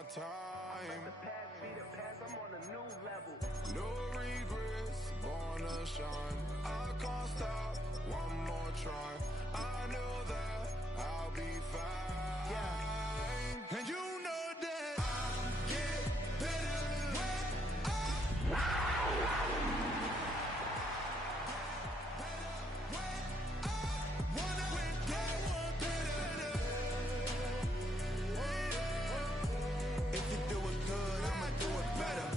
my time. The past be the past, I'm on a new level. No regrets, born to shine. I can't stop, one more try. I know that I'll be fine. Yeah. And you know that I get better when if you do it good, I'ma do it better.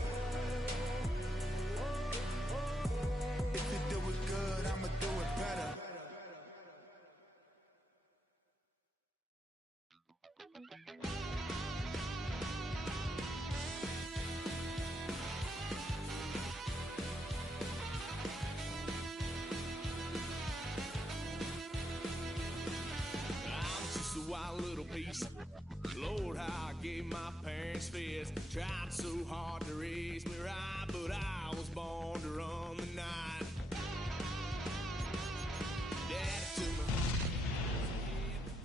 If you do it good, I'ma do it better. I'm just a wild little piece. Lord, how I gave my parents fist. Tried so hard to raise me right, but I was born to run the night. Daddy took me,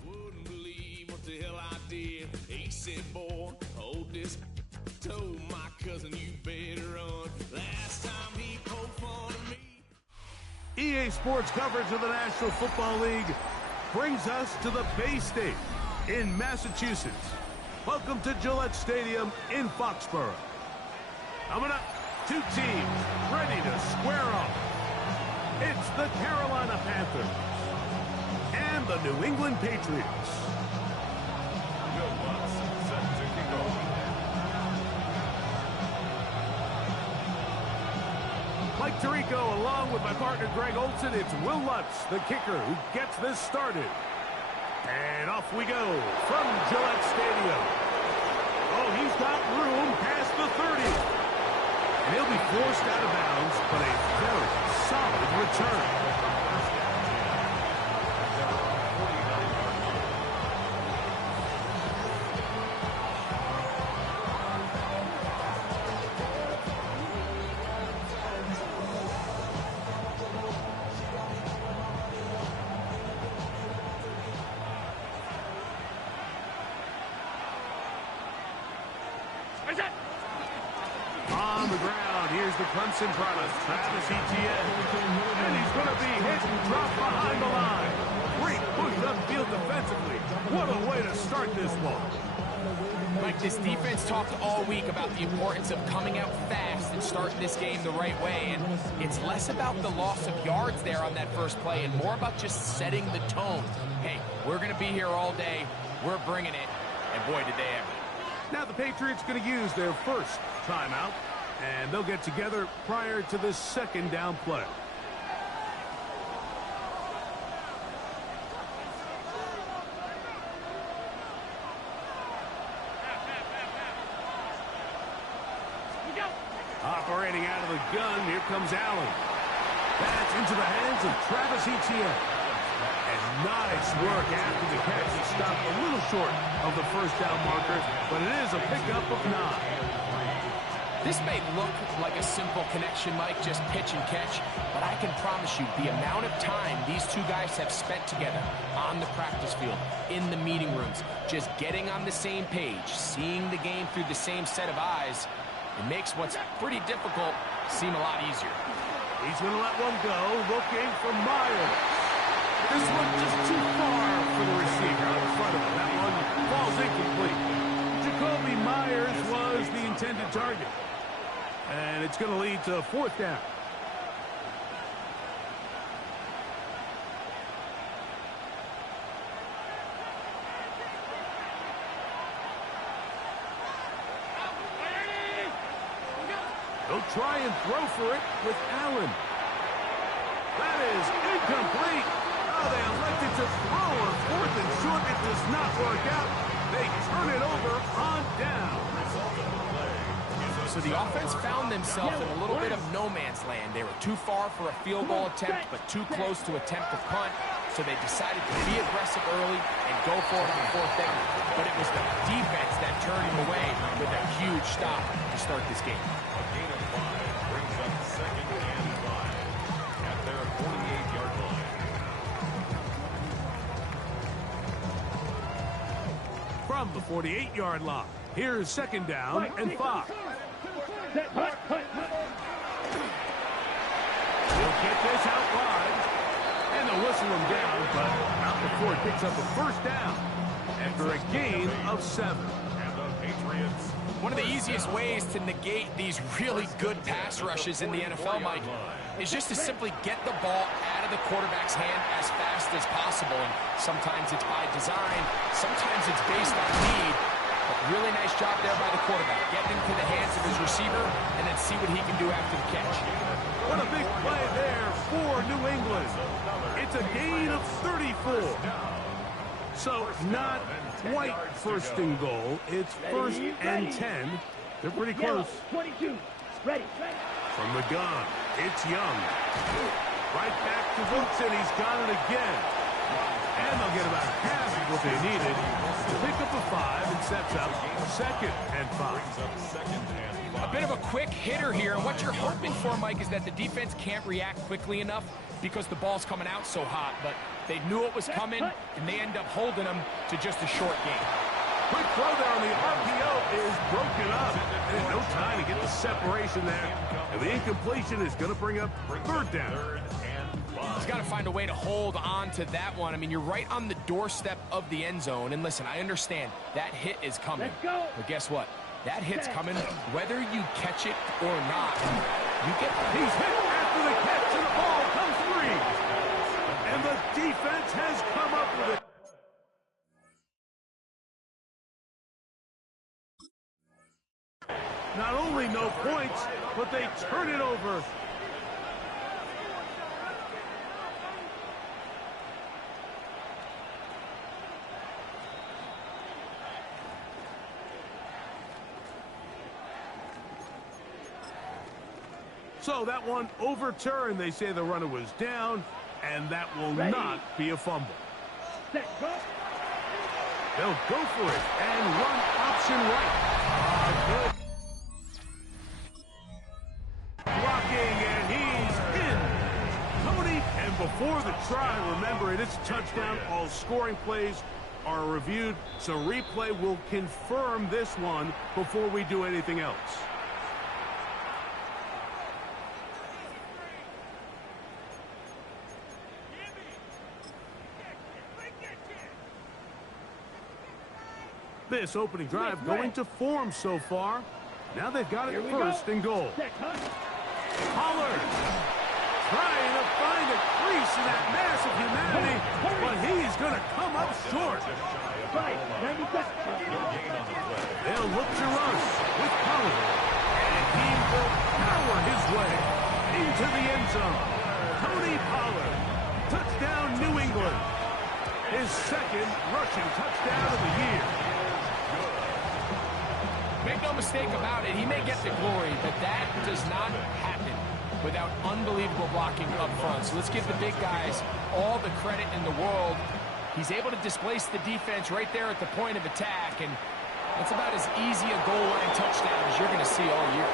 wouldn't believe what the hell I did. He said, boy, hold this. Told my cousin, you better run. Last time he poked fun of me. EA Sports coverage of the National Football League brings us to the Bay State in Massachusetts. Welcome to Gillette Stadium in Foxborough. Coming up, two teams ready to square off. It's the Carolina Panthers and the New England Patriots. Bill Lutz set to kick off. Mike Tirico along with my partner Greg Olson. It's Will Lutz, the kicker, who gets this started. And off we go from Gillette Stadium. Oh, he's got room past the 30. And he'll be forced out of bounds, but a very solid return. On the ground, here's the Clemson product, Travis Etienne. And he's going to be hit and dropped behind the line. Great push upfield defensively. What a way to start this one. Mike, this defense talked all week about the importance of coming out fast and starting this game the right way. And it's less about the loss of yards there on that first play and more about just setting the tone. Hey, we're going to be here all day. We're bringing it. And boy, did they ever. Now the Patriots going to use their first timeout, and they'll get together prior to the second down play. Operating out of the gun, here comes Allen. That's into the hands of Travis Etienne. And nice work after the catch. He stopped a little short of the first down marker, but it is a pickup of 9. This may look like a simple connection, Mike, just pitch and catch, but I can promise you the amount of time these two guys have spent together on the practice field, in the meeting rooms, just getting on the same page, seeing the game through the same set of eyes, it makes what's pretty difficult seem a lot easier. He's going to let one go, looking for Myers. This one just too far for the receiver out in front of him. That one falls incomplete. Jacoby Myers was the intended target. And it's going to lead to 4th down. They'll try and throw for it with Allen. That is incomplete. Oh, they elected to throw on 4th and short. It does not work out. They turn it over on down. So the offense found themselves in a little bit of no man's land. They were too far for a field goal attempt, but too close to attempt a punt. So they decided to be aggressive early and go for it on 4th down. But it was the defense that turned them away with a huge stop to start this game. A gain of 5 brings up 2nd and 5 at their 48-yard line. From the 48-yard line. Here's second down and 5. He'll get this out wide. And they'll whistle him down, but not before he picks up a first down after a gain of 7. And the Patriots. One of the easiest ways to negate these really good pass rushes in the NFL, Mike, is just to simply get the ball out of the quarterback's hand as fast as possible. And sometimes it's by design, sometimes it's based on need. But really nice job there by the quarterback. Get into the hands of his receiver and then see what he can do after the catch. What a big play there for New England. It's a gain of 34. So not quite first and goal. It's first and 10. They're pretty close. 22. Ready. From the gun, it's Young. Right back to Wilkes, and he's got it again. And they'll get about half of what they needed to pick up a 5 and sets up second and 5. A bit of a quick hitter here, and what you're hoping for, Mike, is that the defense can't react quickly enough because the ball's coming out so hot. But they knew it was coming, and they end up holding them to just a short game. Quick throw there on the RPO is broken up. There's no time to get the separation there. And the incompletion is going to bring up third down. He's got to find a way to hold on to that one. I mean, you're right on the doorstep of the end zone. And listen, I understand that hit is coming. But guess what? That hit's coming whether you catch it or not. You get He's hit after the catch, and the ball comes free. And the defense has come up with it. Not only no points, but they turn it over. So that one overturned. They say the runner was down, and that will not be a fumble. They'll go for it and run option right. Good blocking, and he's in. Tony, and before the try, remember it is a touchdown. All scoring plays are reviewed, so replay will confirm this one before we do anything else. This opening drive going to form so far. Now they've got it first and goal. Pollard trying to find a crease in that mass of humanity, but he's going to come up short. They'll look to run with Pollard, and he will power his way into the end zone. Tony Pollard, touchdown New England. His second rushing touchdown of the year. Make no mistake about it, he may get the glory, but that does not happen without unbelievable blocking up front. So let's give the big guys all the credit in the world. He's able to displace the defense right there at the point of attack, and that's about as easy a goal line touchdown as you're going to see all year.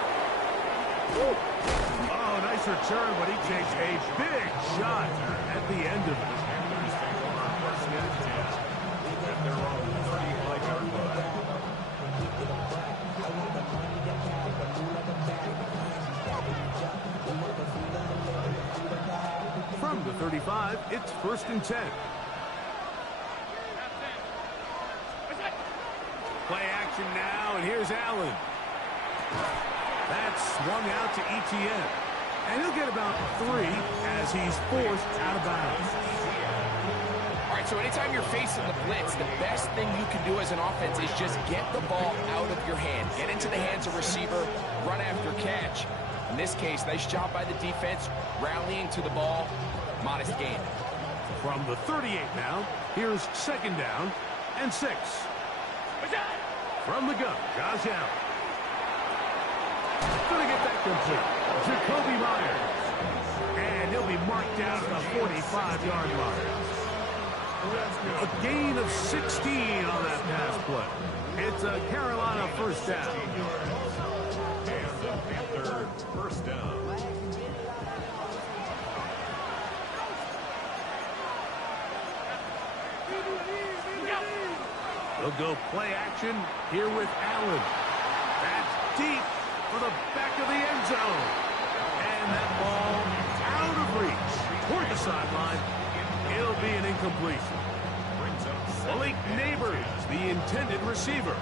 Oh, nice return, but he takes a big shot at the end of it. From the 35, it's first and 10. Play action now, and here's Allen. That's swung out to ETN. And he'll get about 3 as he's forced out of bounds. All right, so anytime you're facing the blitz, the best thing you can do as an offense is just get the ball out of your hand. Get into the hands of receiver, run after catch. In this case, nice job by the defense, rallying to the ball. Modest gain. From the 38 now, here's second down and 6. From the gun, Josh Allen. Gonna get that complete. Jacoby Myers. And he'll be marked down at the 45-yard line. A gain of 16 on that pass play. It's a Carolina first down. And the Panthers first down. He'll go play action here with Allen. That's deep for the back of the end zone. And that ball out of reach toward the sideline. It'll be an incompletion. Malik Neighbors, the intended receiver.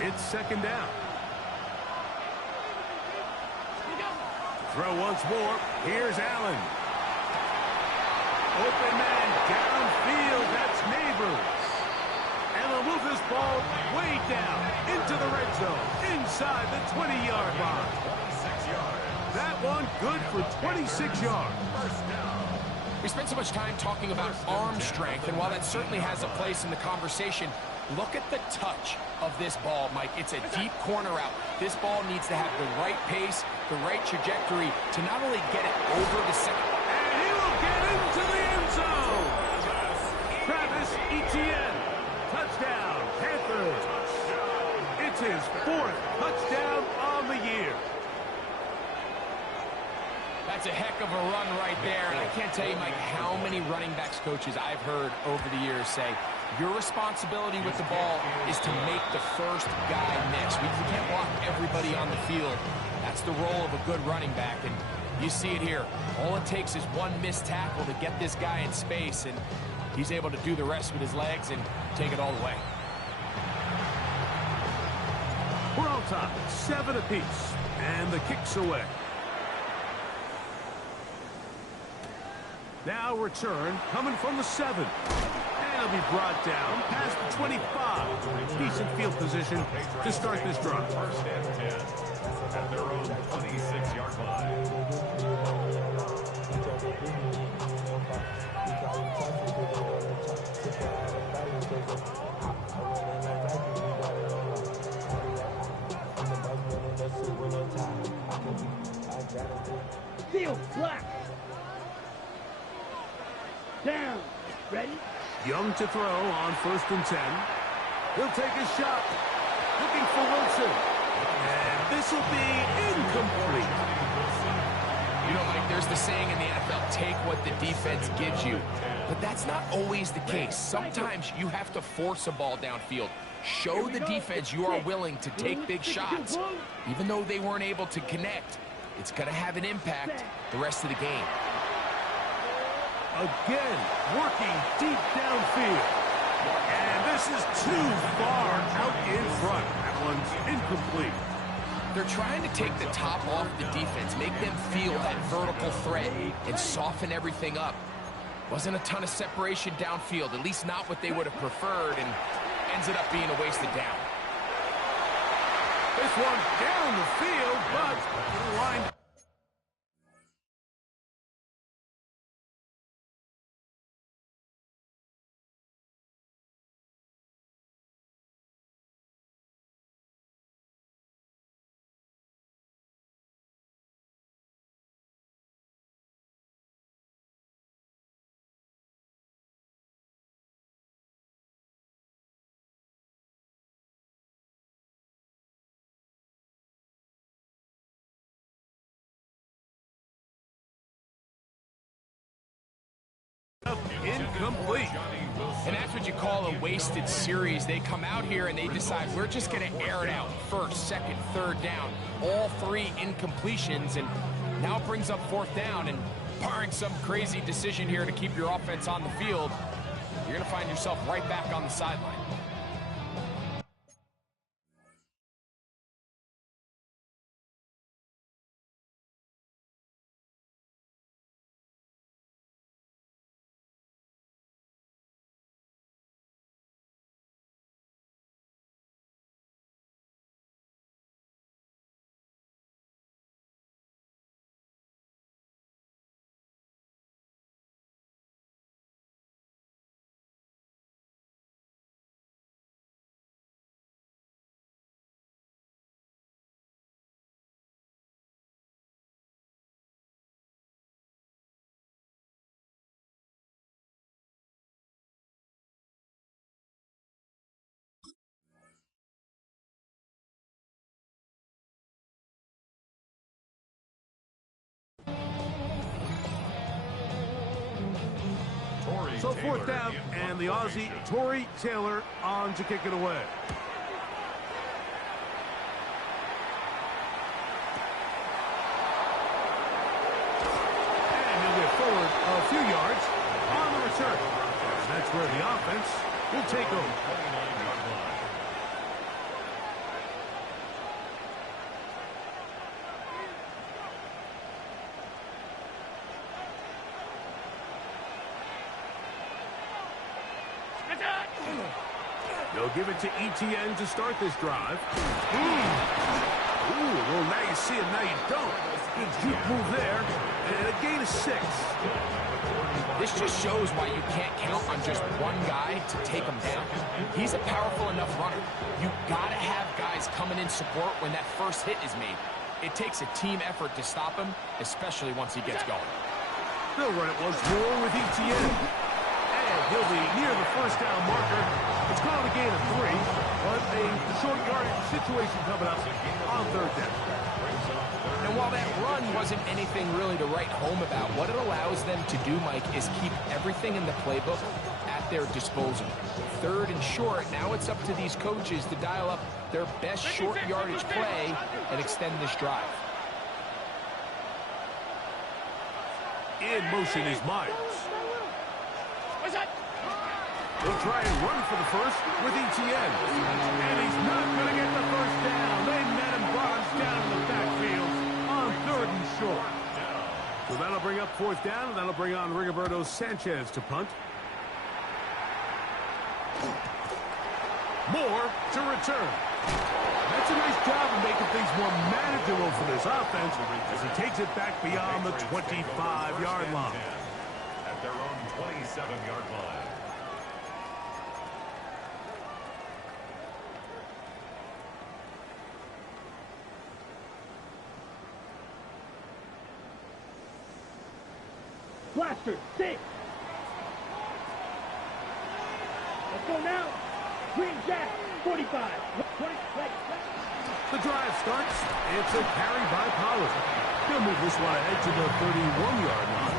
It's second down. Throw once more. Here's Allen. Open man downfield. That's Neighbors. And they'll move this ball way down into the red zone, inside the 20-yard line. That one good for 26 yards. We spent so much time talking about arm strength, and while that certainly has a place in the conversation, look at the touch of this ball, Mike. It's a deep corner out. This ball needs to have the right pace, the right trajectory to not only get it over the second. And he will get into the end zone. Travis Etienne. Touchdown, Panthers. It's his 4th touchdown on the year. That's a heck of a run right there. And I can't tell you, Mike, how many running backs coaches I've heard over the years say, your responsibility with the ball is to make the first guy miss. We can't block everybody on the field. That's the role of a good running back. And you see it here. All it takes is one missed tackle to get this guy in space, and he's able to do the rest with his legs and take it all the way. We're on top, 7 apiece, and the kick's away. Now return coming from the 7. And it'll be brought down past the 25. Decent field position to start this drive. First and 10 at their own 26-yard line. Field flat. Down. Ready? Young to throw on 1st and 10. He'll take a shot. Looking for Wilson. And this will be incomplete. You know, Mike, there's the saying in the NFL, take what the defense gives you. But that's not always the case. Sometimes you have to force a ball downfield. Show the defense you are willing to take big shots. Even though they weren't able to connect, it's going to have an impact the rest of the game. Again, working deep downfield. And this is too far out in front. That one's incomplete. They're trying to take the top off the defense, make them feel that vertical threat, and soften everything up. Wasn't a ton of separation downfield, at least not what they would have preferred, and ends up being a wasted down. This one down the field, but lined incomplete. And that's what you call a wasted series. They come out here and they decide we're just going to air it out. 1st, 2nd, 3rd down. All 3 incompletions, and now it brings up 4th down. And barring some crazy decision here to keep your offense on the field, you're going to find yourself right back on the sideline. So fourth down, and the Aussie, Tory Taylor, on to kick it away. And he'll get forward a few yards on the return. And that's where the offense will take over. They'll give it to ETN to start this drive. Ooh, well, now you see it, now you don't. Good juke move there, and a gain of 6. This just shows why you can't count on just one guy to take him down. He's a powerful enough runner. You gotta have guys coming in support when that first hit is made. It takes a team effort to stop him, especially once he gets going. They'll run it once more with ETN. And he'll be near the first down marker. It's called a gain of 3, but a short yardage situation coming up on third down. And while that run wasn't anything really to write home about, what it allows them to do, Mike, is keep everything in the playbook at their disposal. Third and short, now it's up to these coaches to dial up their best short yardage play and extend this drive. In motion is Myers. He'll try and run for the first with ETN. And he's not going to get the first down. They met him, brought down in the backfield on third and short. So that'll bring up fourth down, and that'll bring on Rigoberto Sanchez to punt. Moore to return. That's a nice job of making things more manageable for this offense as he takes it back beyond the 25-yard line. At their own 27-yard line. Blaster, 6. Let's go now. Green Jack, 45. 20, right. The drive starts. It's a carry by Pollard. He'll move this one ahead to the 31-yard line.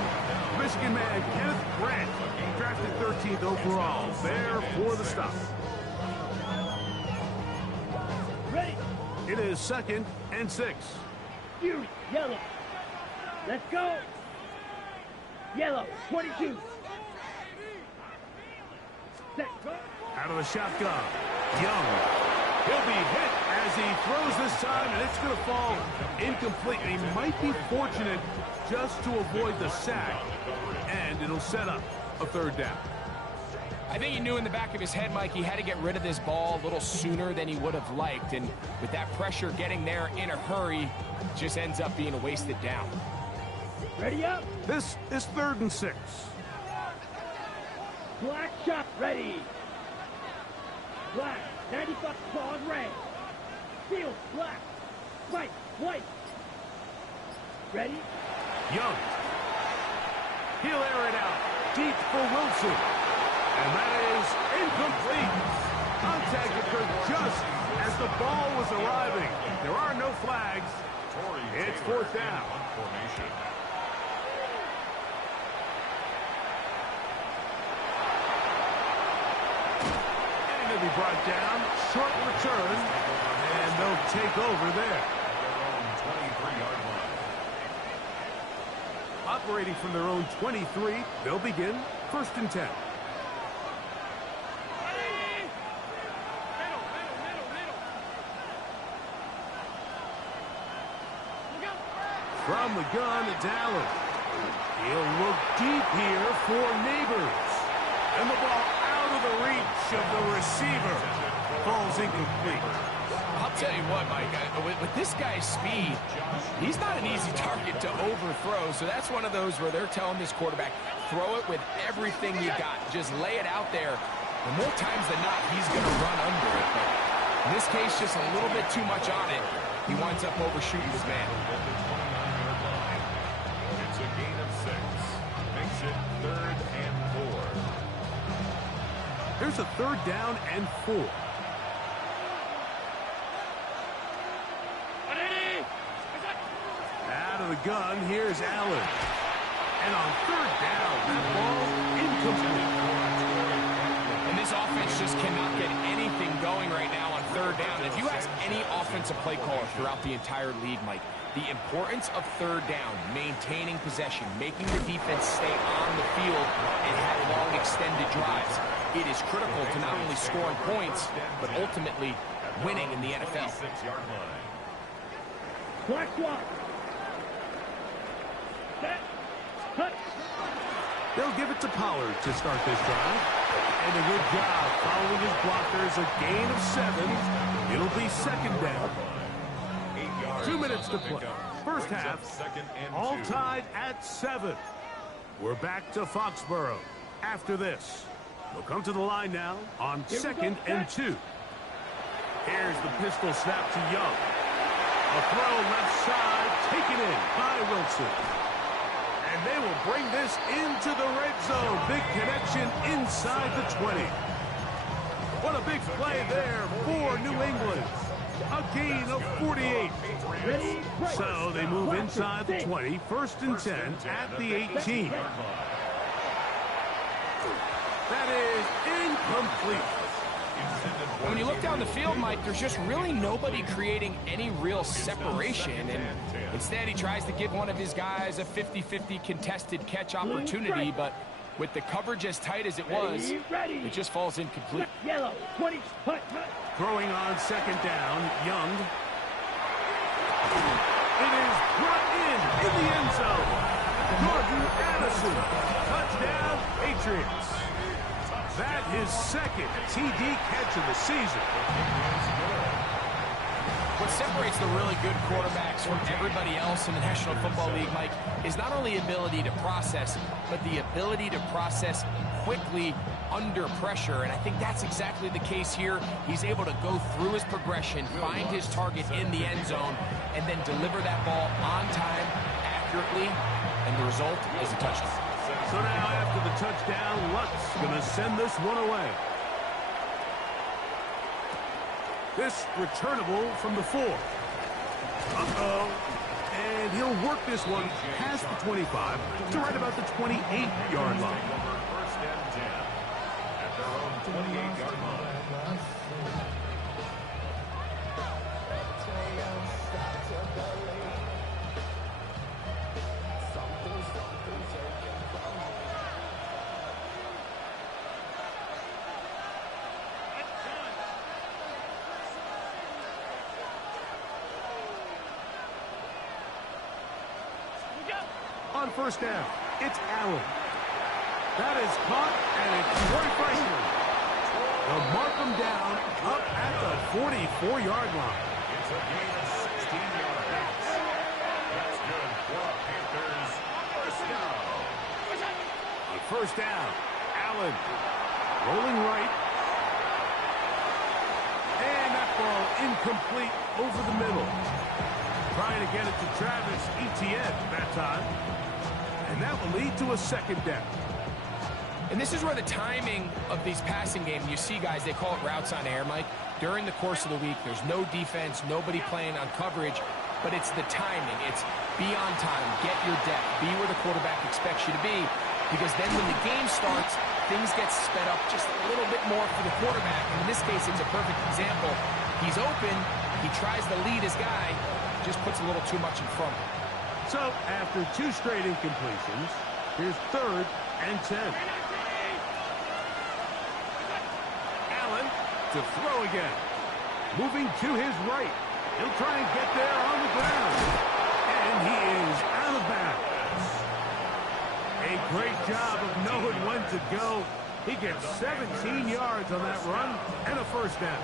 Michigan man Kenneth Grant, drafted 13th overall, there for the stop. Ready. It is 2nd and 6. Fury, yellow. Let's go. Yellow, 22. Set, go. Out of the shotgun, Young. He'll be hit as he throws this time, and it's going to fall incomplete. He might be fortunate just to avoid the sack, and it'll set up a third down. I think he knew in the back of his head, Mike, he had to get rid of this ball a little sooner than he would have liked, and with that pressure getting there in a hurry, just ends up being a wasted down. Ready up. This is 3rd and 6. Black shot, ready. Black, 95 claws red. Field, black. White, white. Ready? Young. He'll air it out deep for Wilson. And that is incomplete. Contact occurred just as the ball was arriving. There are no flags. It's 4th down. And they'll be brought down. Short return. And they'll take over there. 23-yard line. Operating from their own 23, they'll begin 1st and 10. From the gun, it's Allen. He'll look deep here for Neighbors. And the ball out of the reach of the receiver. Falls incomplete. I'll tell you what, Mike, with this guy's speed, he's not an easy target to overthrow. So that's one of those where they're telling this quarterback, throw it with everything you got. Just lay it out there. And more times than not, he's going to run under it. But in this case, just a little bit too much on it. He winds up overshooting his man. It's a gain of 6. Makes it 3rd and 4. Here's a 3rd down and 4. Out of the gun, here's Allen. And on third down, that ball incomplete. And this offense just cannot get anything going right now on third down. If you ask any offensive play caller throughout the entire league, Mike, the importance of third down, maintaining possession, making the defense stay on the field and have long extended drives, it is critical to not only scoring points, but ultimately winning in the NFL. Black swap. Set. Cut. They'll give it to Pollard to start this drive. And a good job following his blockers. A gain of 7. It'll be second down. 2 minutes to play. First half, all tied at 7. We're back to Foxborough after this. We'll come to the line now on 2nd and 2. Here's the pistol snap to Young. A throw left side, taken in by Wilson. And they will bring this into the red zone. Big connection inside the 20. What a big play there for New England. A gain of 48. So they move inside the 20. 1st and 10 at the 18. That is incomplete. When you look down the field, Mike, there's just really nobody creating any real separation. And instead, he tries to give one of his guys a 50-50 contested catch opportunity. But with the coverage as tight as it was, it just falls incomplete. Yellow, 20, hut. Throwing on 2nd down, Young. It is brought in the end zone. Jordan Addison. Touchdown, Patriots. That his 2nd TD catch of the season. What separates the really good quarterbacks from everybody else in the National Football League, Mike, is not only ability to process, but the ability to process quickly under pressure. And I think that's exactly the case here. He's able to go through his progression, find his target in the end zone, and then deliver that ball on time, accurately, and the result is a touchdown. So now after the touchdown, Lutz going to send this one away. This returnable from the 4. Uh-oh. And he'll work this one past the 25 to right about the 28-yard line. 1st and 10 at their own 28-yard line. On 1st down, it's Allen. That is caught, and it's Troy Franklin. They'll mark him down up at the 44-yard line. It's a gain of 16 yards. That's good for the Panthers. 1st down. On 1st down, Allen rolling right. And that ball incomplete over the middle. Trying to get it to Travis Etienne that time. And that will lead to a 2nd down. And this is where the timing of these passing games, you see guys, they call it routes on air, Mike. During the course of the week, there's no defense, nobody playing on coverage, but it's the timing. It's be on time, get your depth, be where the quarterback expects you to be, because then when the game starts, things get sped up just a little bit more for the quarterback. And in this case, it's a perfect example. He's open, he tries to lead his guy, just puts a little too much in front. So after 2 straight incompletions, here's 3rd and 10. Allen to throw again. Moving to his right. He'll try and get there on the ground. And he is out of bounds. A great job of knowing when to go. He gets 17 yards on that run and a 1st down.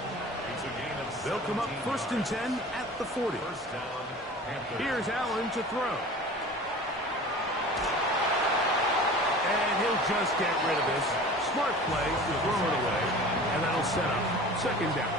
They'll come up 1st and 10 at the 40. Here's Allen to throw. And he'll just get rid of this. Smart play to throw it away. And that'll set up 2nd down.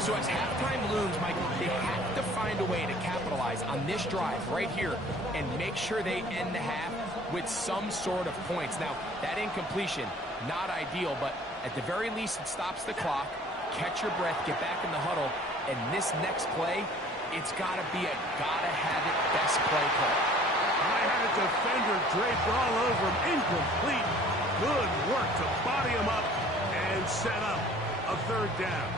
So as halftime looms, Mike, they have to find a way to capitalize on this drive right here and make sure they end the half with some sort of points. Now, that incompletion, not ideal, but at the very least it stops the clock. Catch your breath, get back in the huddle, and this next play, it's got to be a gotta-have-it best play call. I had a defender draped all over him. Incomplete. Good work to body him up and set up a third down.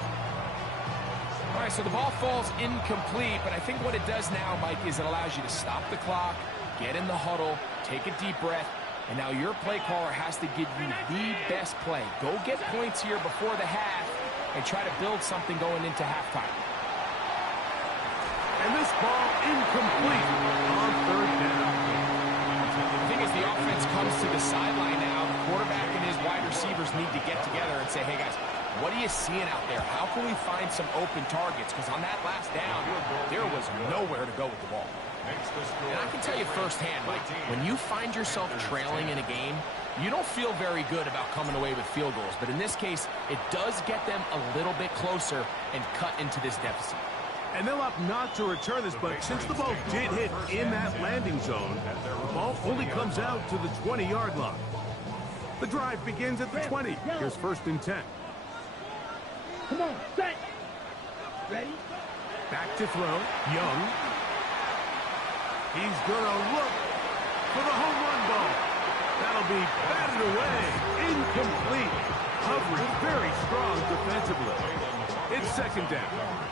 All right, so the ball falls incomplete, but I think what it does now, Mike, is it allows you to stop the clock, get in the huddle, take a deep breath, and now your play caller has to give you the best play. Go get points here before the half and try to build something going into halftime. And this ball incomplete on third down. The thing is, the offense comes to the sideline now. The quarterback and his wide receivers need to get together and say, hey, guys, what are you seeing out there? How can we find some open targets? Because on that last down, there was nowhere to go with the ball. And I can tell you firsthand, Mike, when you find yourself trailing in a game, you don't feel very good about coming away with field goals. But in this case, it does get them a little bit closer and cut into this deficit. And they'll opt not to return this, but since the ball did hit in that landing zone, the ball only comes out to the 20-yard line. The drive begins at the 20. Here's 1st and 10. Come on, set. Ready? Back to throw. Young. He's going to look for the home run ball. That'll be batted away. Incomplete. Coverage very strong defensively. It's 2nd down.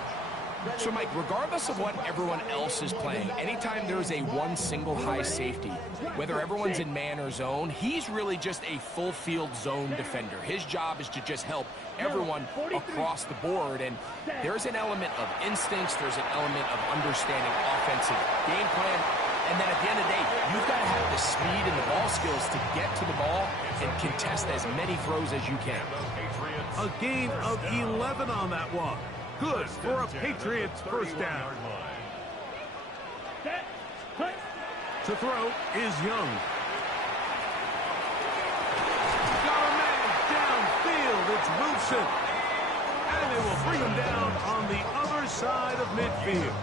So, Mike, regardless of what everyone else is playing, anytime there's a one single high safety, whether everyone's in man or zone, he's really just a full field zone defender. His job is to just help everyone across the board, and there's an element of instincts, there's an element of understanding offensive game plan, and then at the end of the day, you've got to have the speed and the ball skills to get to the ball and contest as many throws as you can. A gain of 11 on that one. Good for a Patriots first down. To throw is Young. Got a man downfield. It's Wilson. And they will bring him down on the other side of midfield.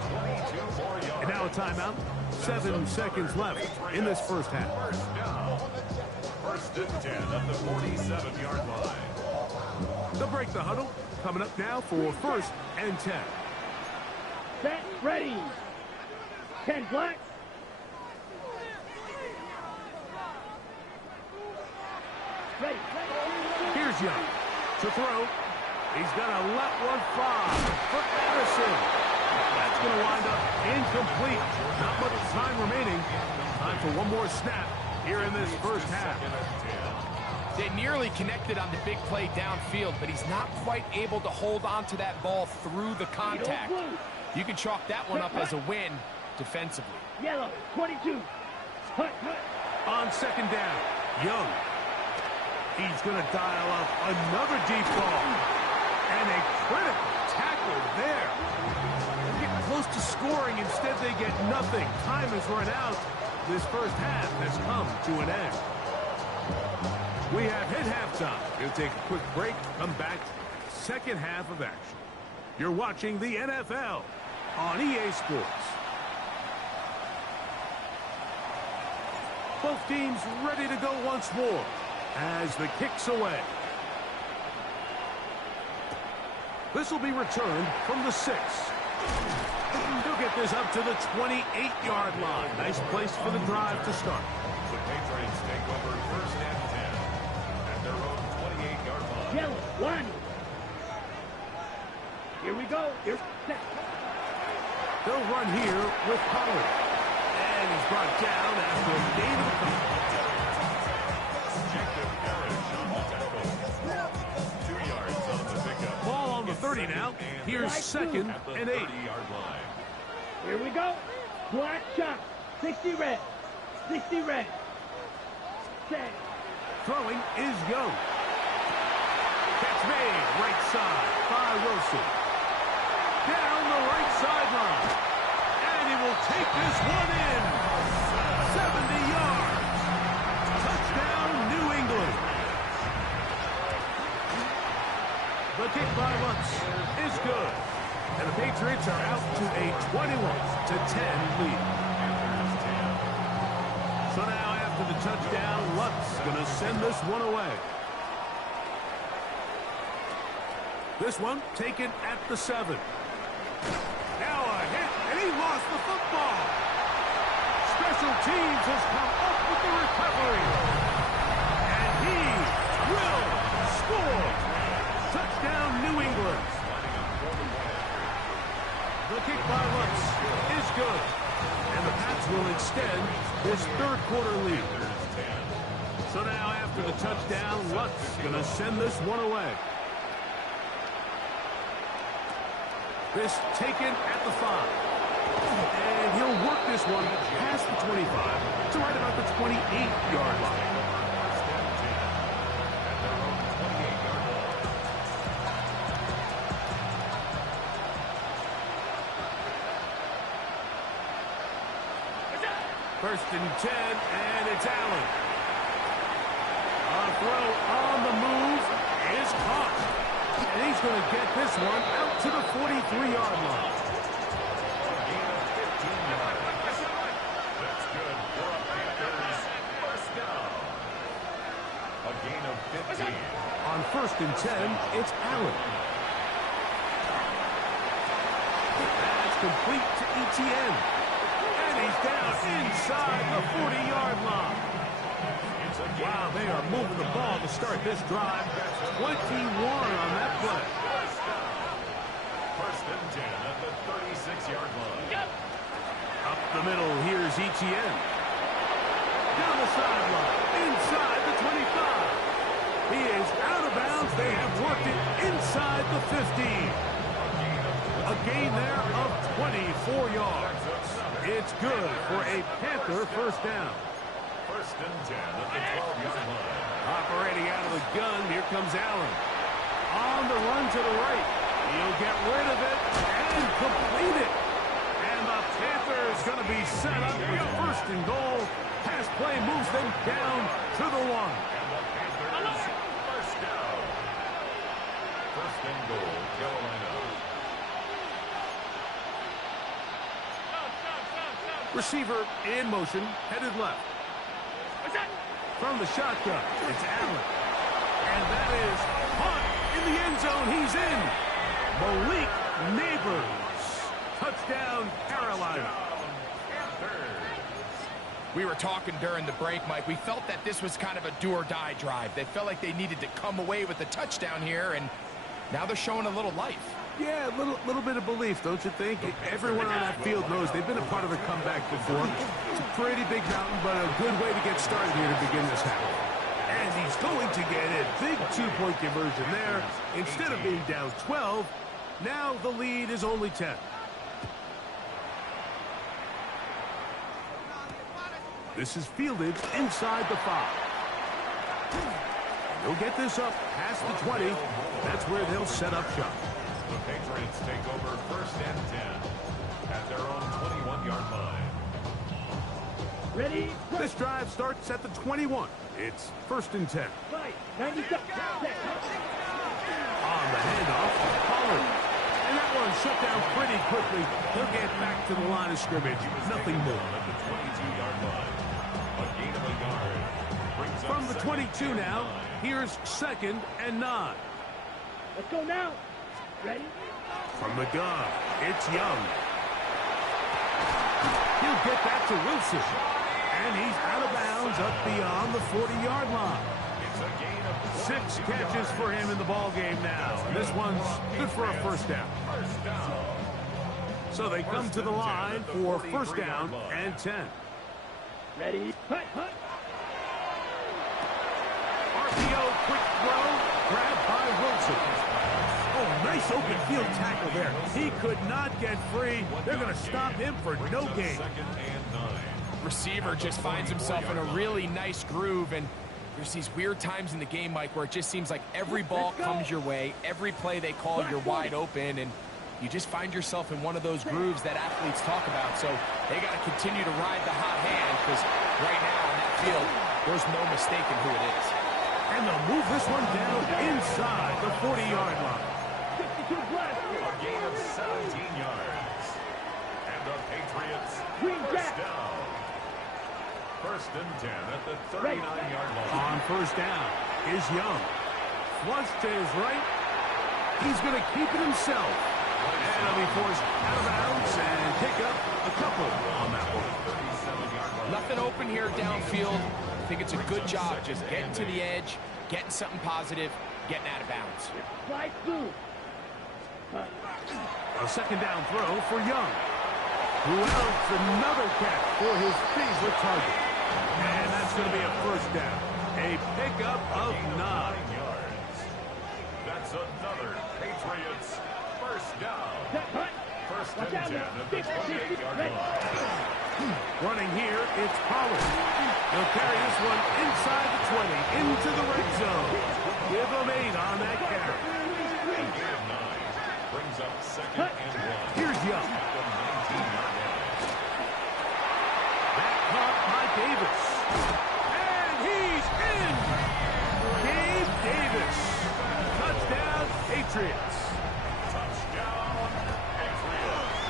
And now a timeout. 7 seconds left in this first half. 1st and 10 at the 47-yard line. They'll break the huddle. Coming up now for 1st and 10. Set, ready. 10 black. Ready. Here's Young to throw. He's going to let one fly for Anderson. That's going to wind up incomplete. Not much time remaining. Time for one more snap here in this first half. They nearly connected on the big play downfield, but he's not quite able to hold on to that ball through the contact. You can chalk that one up as a win defensively. Yellow, 22. Hut. On 2nd down, Young. He's going to dial up another deep ball. And a critical tackle there. They're getting close to scoring. Instead, they get nothing. Time has run out. This first half has come to an end. We have hit halftime. We'll take a quick break, come back, 2nd half of action. You're watching the NFL on EA Sports. Both teams ready to go once more as the kick's away. This will be returned from the 6. He'll get this up to the 28-yard line. Nice place for the drive to start. The Patriots take over 1st and 10 at their own 28-yard line. Yellow, 1. Here we go. Here's set. They'll run here with Pollard. And he's brought down after a gain of a couple. Jacob Parrish on the tackle. 2 yards on the pickup. Ball on the 30 now. Here's 2nd and 8. 30-yard line. Here we go. Black chop. 60 red. 60 red. Set. Throwing is Young. Catch made. Right side by Wilson. Down the right sideline. And he will take this one in. 70 yards. Touchdown, New England. The kick by Lutz is good. And the Patriots are out to a 21-10 lead. So now after the touchdown, Lutz going to send this one away. This one taken at the 7. Now a hit, and he lost the football. Special teams good. And the Pats will extend this third quarter lead. So now after the touchdown, Luck's going to send this one away. This taken at the 5. And he'll work this one past the 25 to right about the 28-yard line. First and 10, and it's Allen. A throw on the move is caught. And he's going to get this one out to the 43-yard line. A gain of 15 yards. That's good for a Panthers first down. A gain of 15. On first and 10, it's Allen. That's complete to Etienne. And he's down inside the 40-yard line. Wow, they are moving the ball to start this drive. 21 on that play. First and 10 at the 36-yard line. Up the middle, here's Etienne. Down the sideline, inside the 25. He is out of bounds. They have worked it inside the 15. A gain there of 24 yards. It's good for a Panther first down. First and 10 at the 12-yard line. Operating out of the gun, here comes Allen. On the run to the right. He'll get rid of it and complete it. And the Panthers going to be set up with first and goal. Pass play moves them down to the 1. And the Panthers first down. First and goal, Carolina. Receiver in motion, headed left. From the shotgun, it's Allen. And that is caught in the end zone. He's in. Malik Neighbors. Touchdown, Carolina. We were talking during the break, Mike. We felt that this was kind of a do-or-die drive. They felt like they needed to come away with the touchdown here, and now they're showing a little life. Yeah, a little bit of belief, don't you think? Everyone on that field knows they've been a part of a comeback before. It's a pretty big mountain, but a good way to get started here to begin this half. And he's going to get a big two-point conversion there. Instead of being down 12, now the lead is only 10. This is fielded inside the 5. He'll get this up past the 20. That's where they'll set up shop. The Patriots take over first and 10 at their own 21-yard line. Ready? This drive starts at the 21. It's first and 10. Fight. 90 seconds. On the handoff, Pollard. And that one shut down pretty quickly. He'll get back to the line of scrimmage. Nothing more. At the 22-yard line. A gain of a yard. Brings up From the 22 now, here's second and 9. Let's go now. Ready? From the gun, it's Young. He'll get that to Wilson. And he's out of bounds up beyond the 40-yard line. It's a gain of 6 catches for him in the ball game now. This one's good for a first down. first down. So they come to the line for first down and 10. Ready? Hut, hut. RPO quick throw, grabbed by Wilson. Oh, nice open field tackle there. He could not get free. They're going to stop him for no gain. Second and 9. Receiver just finds himself in a really nice groove, and there's these weird times in the game, Mike, where it just seems like every ball comes your way, every play they call, you're wide open, and you just find yourself in one of those grooves that athletes talk about. So they got to continue to ride the hot hand, because right now in that field, there's no mistaking who it is. And they'll move this one down inside the 40-yard line. 52 blast. A gain of 17 yards. And the Patriots Green first Jack. down. First and 10 at the 39-yard line. On first down is Young. Flush to his right. He's going to keep it himself. And he'll be forced out of bounds and pick up a couple on that one. 37-yard line. Nothing open here downfield. I think it's a good job just getting to the edge, getting something positive, getting out of bounds. Slide through. A second down throw for Young. who else another catch for his favorite target. And that's going to be a first down. A pickup of 9 yards. That's another Patriots first down. First and 10 at the 28-yard line. Running here, it's Pollard. He'll carry this one inside the 20 into the red zone. Give him 8 on that carry. And gain of 9 brings up second and 1. Here's Young. At the 19-yard line. That caught by Davis. And he's in! Gabe Davis. Touchdown, Patriots. Touchdown, Patriots.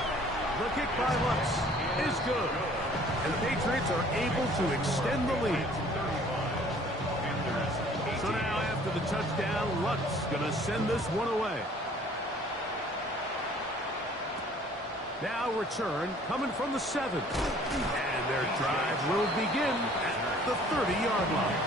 The kick by Lutz is good. And the Patriots are able to extend the lead. So now after the touchdown, Lutz going to send this one away. Now return coming from the 7. And their drive will begin at the 30-yard line.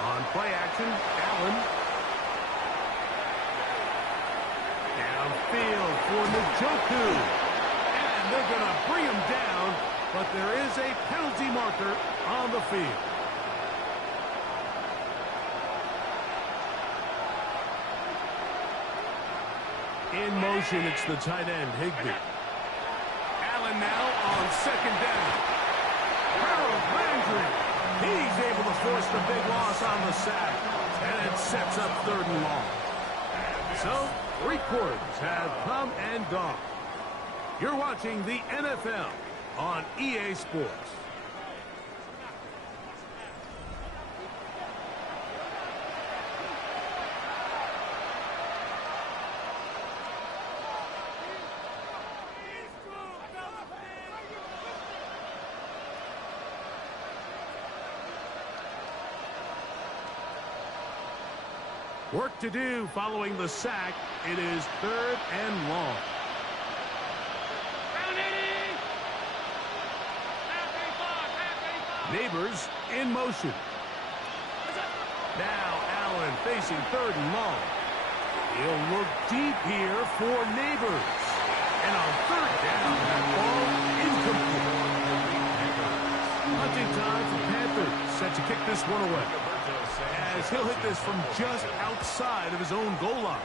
On play action, Allen. Downfield for Njoku. And they're going to bring him down, but there is a penalty marker on the field. In motion, it's the tight end, Higbee. Allen now on second down. Harold Landry. He's able to force the big loss on the sack, and it sets up 3rd and long. So, 3 quarters have come and gone. You're watching the NFL on EA Sports. Work to do following the sack. It is 3rd and long. Neighbors in motion. Now Allen facing 3rd and long. He'll look deep here for Neighbors. And on 3rd down, that ball incomplete. Hunting time for Panthers. Set to kick this one away, as he'll hit this from just outside of his own goal line.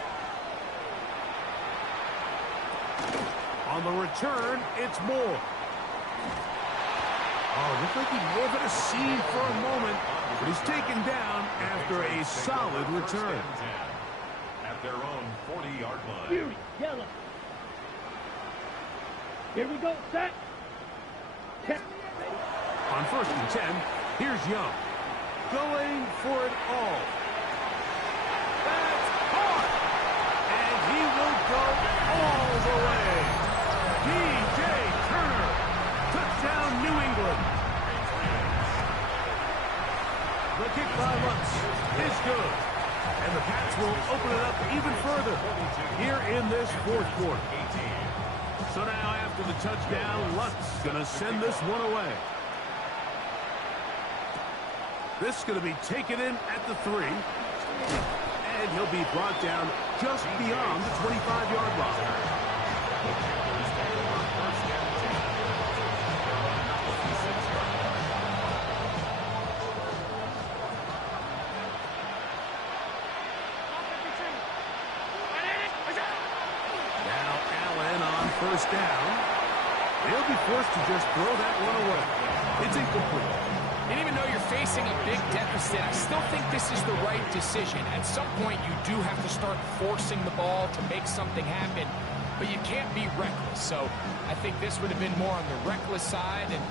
On the return, it's Moore. Oh, looked like he may have had a seam for a moment, but he's taken down after a solid return. At their own 40-yard line. Fury, yellow. Here we go, set. On 1st and 10, here's Young. Going for it all. That's caught! And he will go all the way. D.J. Turner. Touchdown, New England. The kick by Lutz is good. And the Pats will open it up even further here in this 4th quarter. So now after the touchdown, Lutz going to send this one away. This is going to be taken in at the 3. And he'll be brought down just beyond the 25-yard line. Now Allen on 1st down. He'll be forced to just throw that one away. It's incomplete. And even though you're facing a big deficit, I still think this is the right decision. At some point, you do have to start forcing the ball to make something happen, but you can't be reckless. So I think this would have been more on the reckless side, and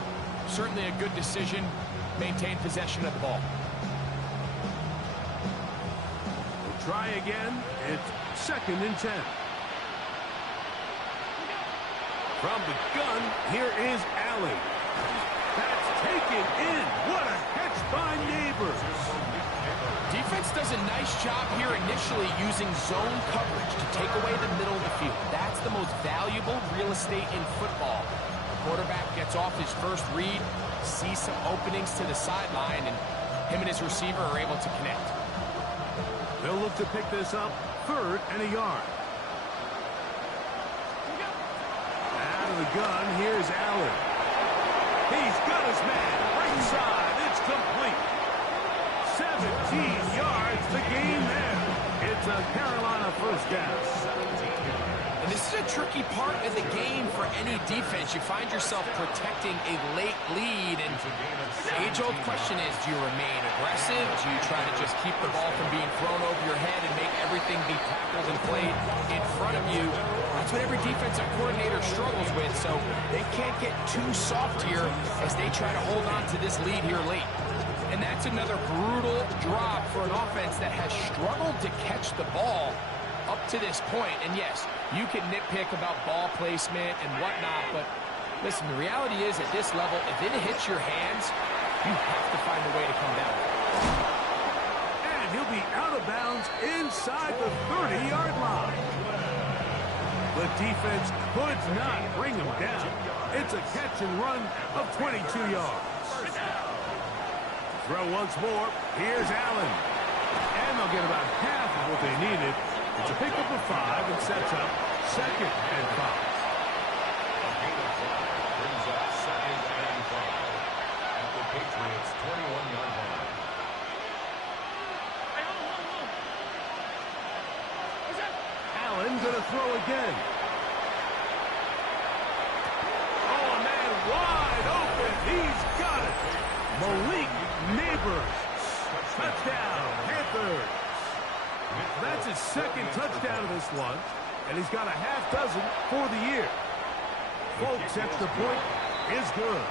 certainly a good decision. Maintain possession of the ball. We'll try again. It's 2nd and 10. From the gun, here is Allen. That's taken in. What a catch by Neighbors. Defense does a nice job here initially using zone coverage to take away the middle of the field. That's the most valuable real estate in football. The quarterback gets off his first read, sees some openings to the sideline, and him and his receiver are able to connect. They'll look to pick this up, 3rd and a yard. Out of the gun, here's Allen. He's got his man, right side, it's complete. 17 yards to gain there. It's a Carolina first down. And this is a tricky part of the game for any defense. You find yourself protecting a late lead, and the age-old question is, do you remain aggressive? Do you try to just keep the ball from being thrown over your head and make everything be tackled and played in front of you? That's what every defensive coordinator struggles with, so they can't get too soft here as they try to hold on to this lead here late. And that's another brutal drop for an offense that has struggled to catch the ball up to this point. And yes, you can nitpick about ball placement and whatnot, but listen, the reality is at this level, if it hits your hands, you have to find a way to come down. And he'll be out of bounds inside the 30-yard line. The defense could not bring him down. It's a catch and run of 22 yards. Throw once more. Here's Allen. And they'll get about half of what they needed. It's a pickup of 5 and sets up 2nd and 5. A gain of 5 brings up 2nd and 5 at the Patriots' 21-yard line. Allen gonna throw again. Oh, man, wide open. He's got it. Malik Neighbors. Touchdown, Panthers. That's his 2nd touchdown of this one, and he's got a half dozen for the year. Folks, extra point is good.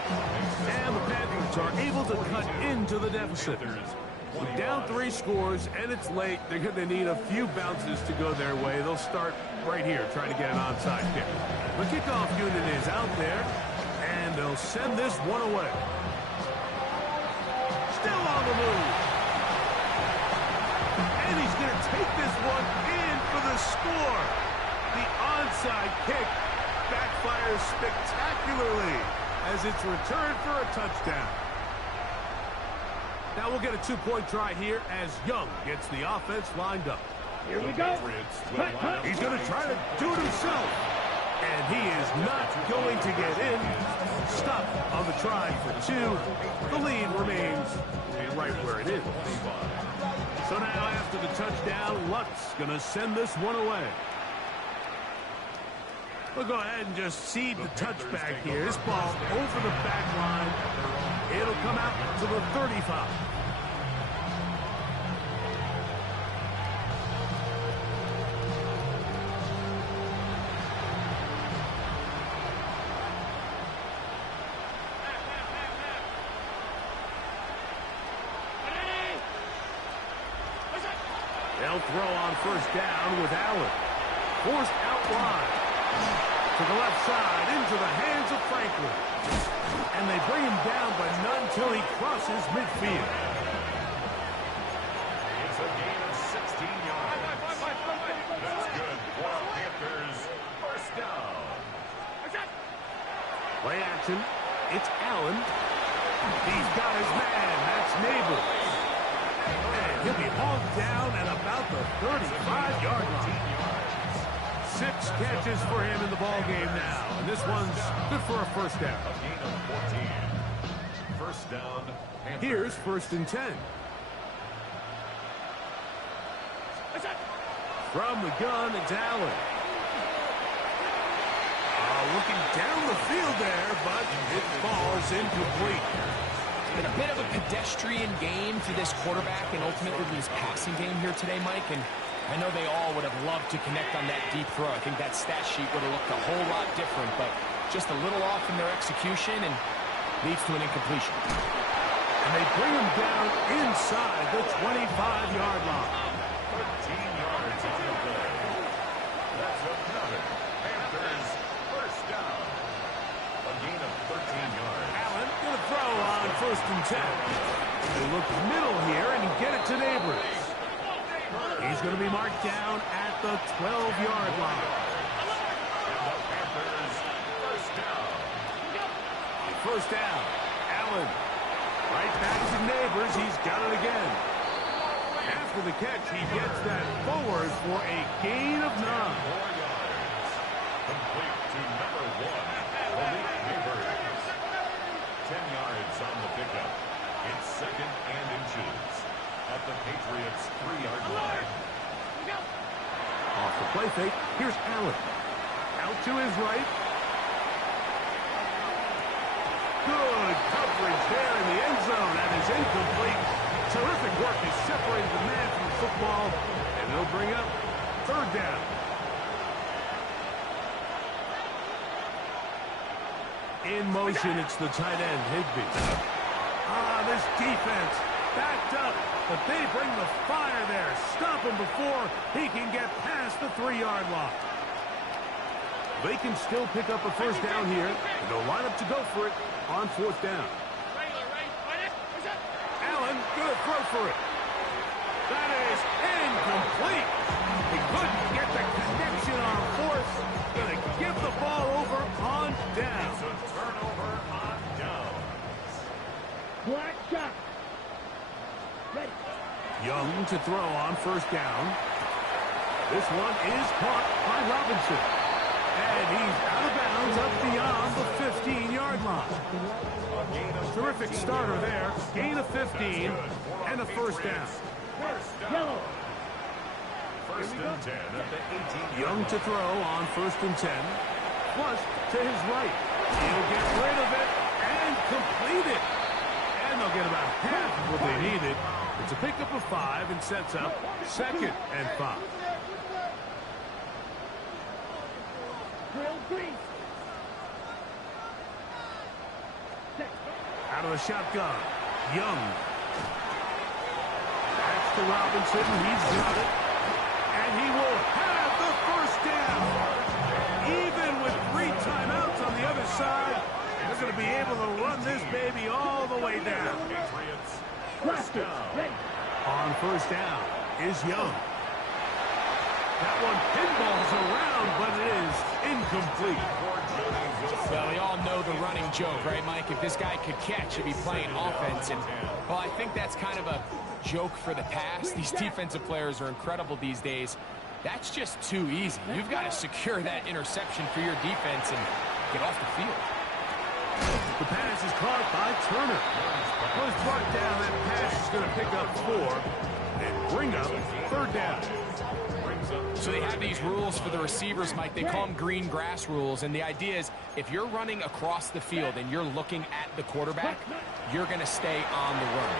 And the Panthers are able to cut into the deficit. With down 3 scores, and it's late, they're going to need a few bounces to go their way. They'll start right here, trying to get an onside kick. The kickoff unit is out there, and they'll send this one away. Still on the move. And he's going to take this one in for the score. The onside kick backfires spectacularly as it's returned for a touchdown. Now we'll get a 2-point try here as Young gets the offense lined up. Here we go. He's going to try to do it himself. And he is not going to get in. Stop on the try for 2. The lead remains right where it is. So now after the touchdown, Luck's going to send this one away. We'll go ahead and just seed the touchback here. This ball over the back line. It'll come out to the 35. They'll throw on first down with Allen. Forced out wide. To the left side, into the hands of Franklin. And they bring him down, but none till he crosses midfield. It's a gain of 16 yards. That's good for Panthers. First down. Play action. It's Allen. He's got his man. That's Neighbors. And he'll be hauled down at about the 35-yard line. 6 catches for him in the ball game now. And this one's good for a first down. A gain of 14. First down. Panthers. Here's 1st and 10. From the gun, it's Allen. Looking down the field there, but it falls incomplete. It's been a bit of a pedestrian game for this quarterback and ultimately this passing game here today, Mike. And I know they all would have loved to connect on that deep throw. I think that stat sheet would have looked a whole lot different, but just a little off in their execution and leads to an incompletion. And they bring him down inside the 25-yard line. 13 yards on the play. That's another Panthers first down. A gain of 13 yards. Allen going to throw on 1st and 10. They look middle here and get it to Neighbors. He's going to be marked down at the 12-yard line. And the Panthers first down. First down. Allen. Right back to Neighbors. He's got it again. After the catch, he gets that forward for a gain of 9. 4 yards. Complete to number 1, Malik Neighbors. 10 yards on the pickup. It's 2nd and inches at the Patriots' 3-yard line. Off the play fake, here's Allen. Out to his right. Good coverage there in the end zone. That is incomplete. Terrific work. He separated the man from the football, and they'll bring up 3rd down. In motion, it's the tight end, Higbee. This defense backed up, but they bring the fire there. Stop him before he can get past the 3-yard line. They can still pick up a 1st down here, and they'll line up to go for it on 4th down. Allen, gonna throw for it. That is incomplete. He couldn't get the connection on 4th. Gonna give the ball over on down. It's a turnover on down. Black shot. Ready. Young to throw on 1st down. This one is caught by Robinson. And he's out of bounds up beyond the 15-yard line. Terrific starter there. Gain of 15 and a 1st down. Yellow. 1st and 10 at the 18-yard Young line. to throw on 1st and 10. Flush to his right. He'll get rid of it and complete it. And they'll get about half of what they needed. It's a pickup of 5 and sets up 2nd and 5. Drill green. Out of the shotgun. Young. That's to Robinson. He's got it. And he will have the 1st down. Even with 3 timeouts on the other side, they're going to be able to run this baby all the way down. Patriots. Blaster. Ready. On 1st down is Young. That one pinballs around, but it is incomplete. Well, we all know the running joke, right, Mike? If this guy could catch, he'd be playing offense. And, well, I think that's kind of a joke for the past. These defensive players are incredible these days. That's just too easy. You've got to secure that interception for your defense and get off the field. The pass is caught by Turner. Was brought down. That pass is going to pick up 4 and bring up 3rd down. So they have these rules for the receivers, Mike. They call them green grass rules. And the idea is if you're running across the field and you're looking at the quarterback, you're going to stay on the run.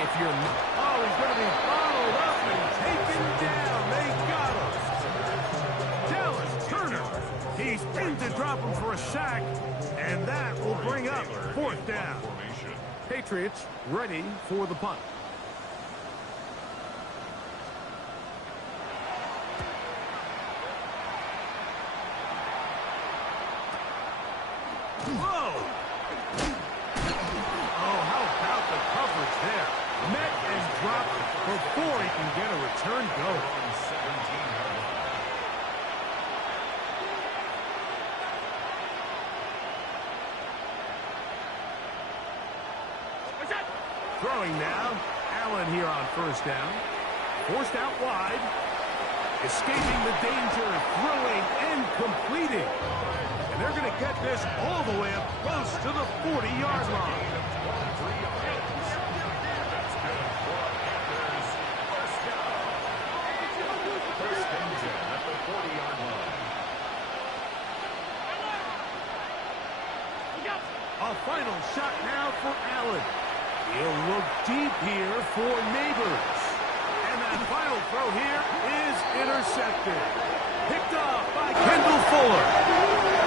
If you're not. Oh, he's going to be followed up and taken down. They got him. Dallas Turner. He's in to drop him for a sack. And that will bring up 4th down. Patriots ready for the punt. Whoa! Oh, how about the coverage there? Met and dropped before he can get a return go. Throwing now. Allen here on 1st down. Forced out wide. Escaping the danger, throwing and completing. And they're going to get this all the way up close to the 40-yard line. That's good for Panthers. 1st down. 1st and 10 at the 40-yard line. A final shot now for Allen. He'll look deep here for Neighbors. And that final throw here is intercepted. Picked off by Kendall Fuller.